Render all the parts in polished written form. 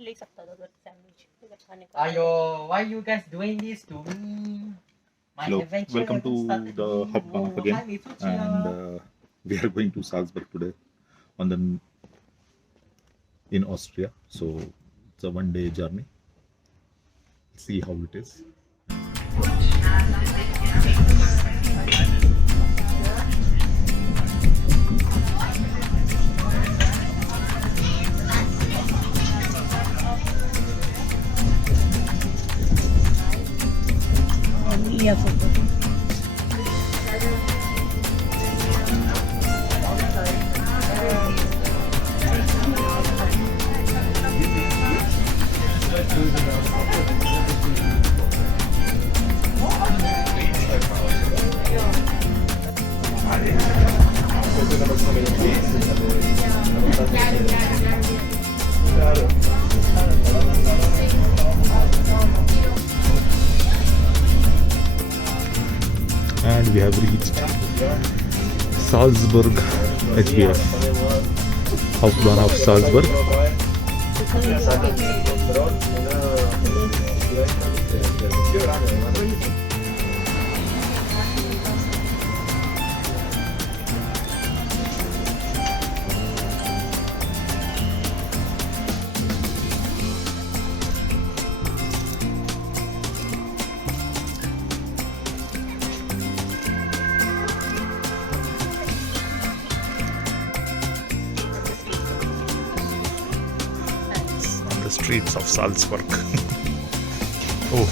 ले सकता था उधर सैंडविच इधर खाने का। Ayo, why you guys doing this to me? My Hello, adventure welcome hasn't to started the yet. Hauptbahnhof Oh, again, hi, Mitsuchi. and we are going to Salzburg today on the in Austria. So it's a one-day journey. See how it is. लिया photo. And we have reached Salzburg HBF. Hauptbahnhof Salzburg. On the streets of Salzburg. Oh.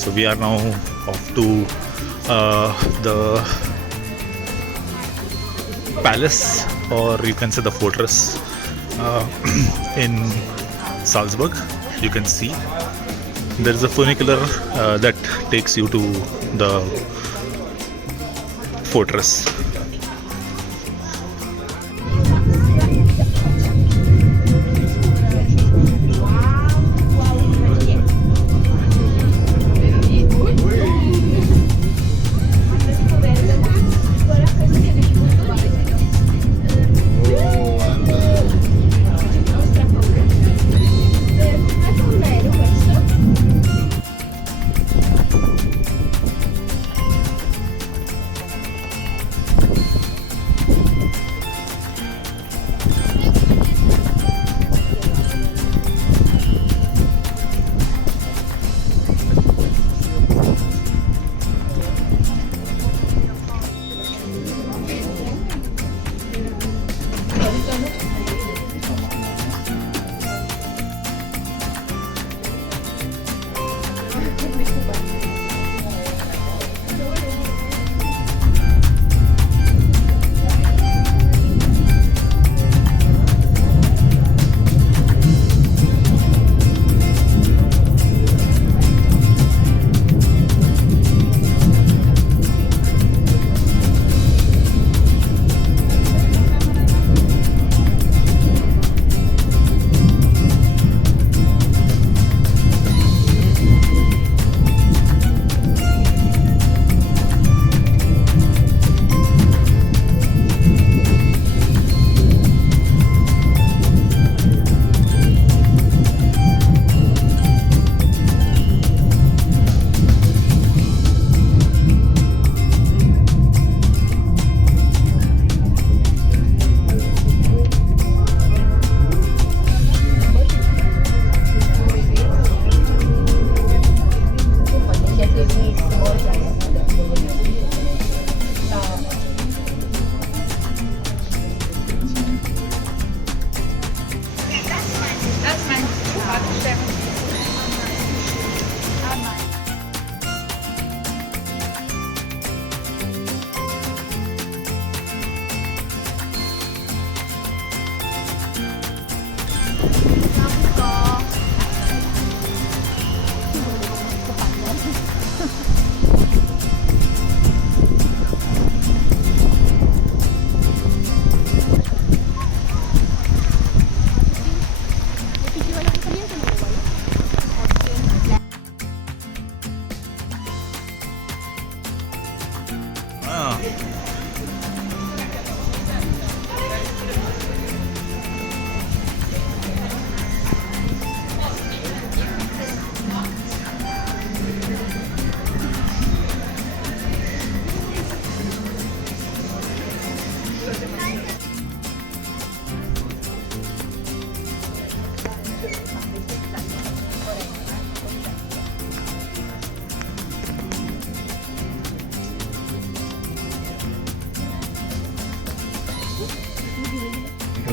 So we are now off to the palace, or you can say the fortress in Salzburg. You can see there is a funicular that takes you to the fortress.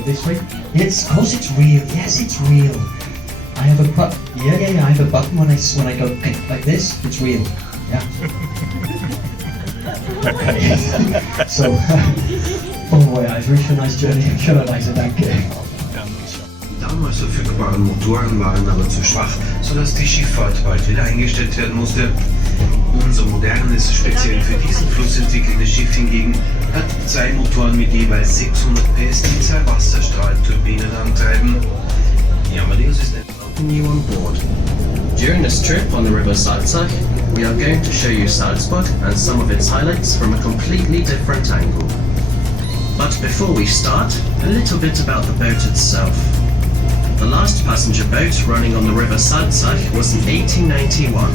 this way. Yes, of course it's real. Yes, it's real. I have a I have a button when I go like this. It's real. Yeah. Okay. So, bon voyage. Wish you a nice journey. Schöne Reise. Danke. Die damals verfügbaren Motoren waren aber zu schwach, sodass die Schifffahrt bald wieder eingestellt werden musste. Unser modernes, speziell für diesen Fluss entwickeltes Schiff hingegen hat 2 Motoren mit jeweils 600 PS, die 2 Wasserstrahlturbinen antreiben. Die Amadeus ist new on board. During this trip on the River Salzach, we are going to show you Salzburg and some of its highlights from a completely different angle. But before we start, a little bit about the boat itself. The last passenger boat running on the River Salzach was in 1891.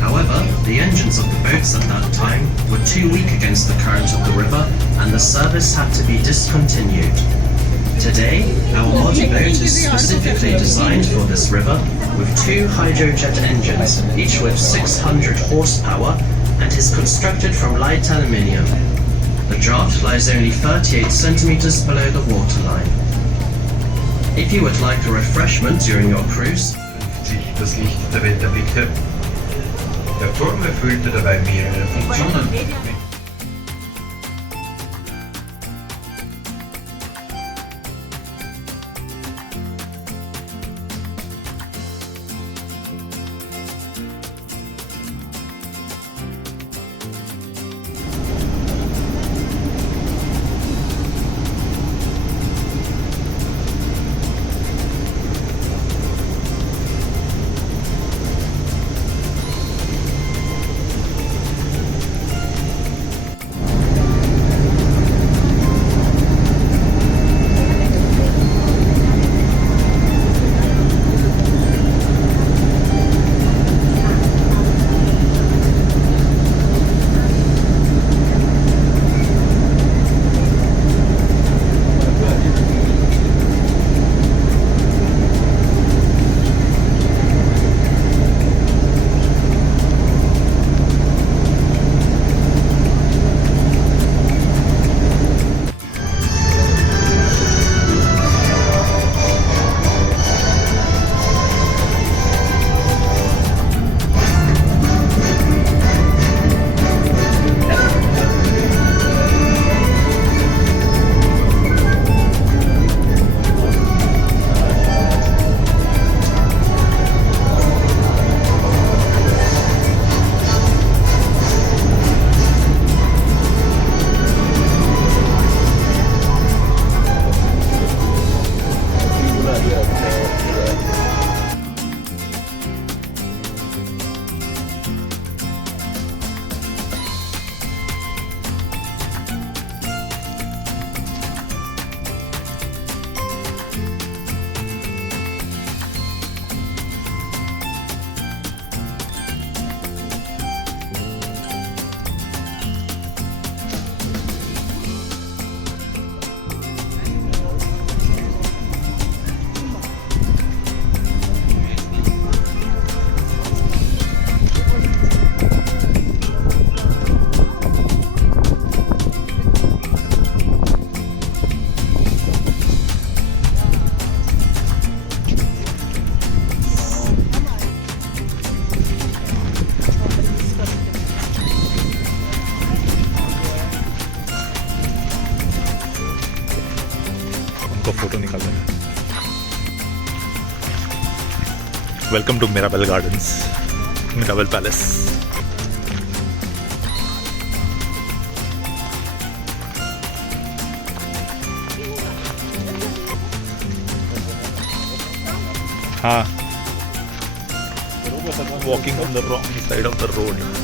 However, the engines of the boats at that time were too weak against the current of the river and the service had to be discontinued. Today, our modern boat is specifically designed for this river with 2 hydrojet engines, each with 600 horsepower, and is constructed from light aluminium. The draft lies only 38 centimeters below the waterline. If you would like a refreshment during your cruise, Das Licht der Welt erblickte. Der Turm erfüllte dabei mehrere Funktionen. Photo निकालते हैं. Welcome to Mirabelle Gardens, Mirabelle Palace. हाँ, walking on the wrong side of the road.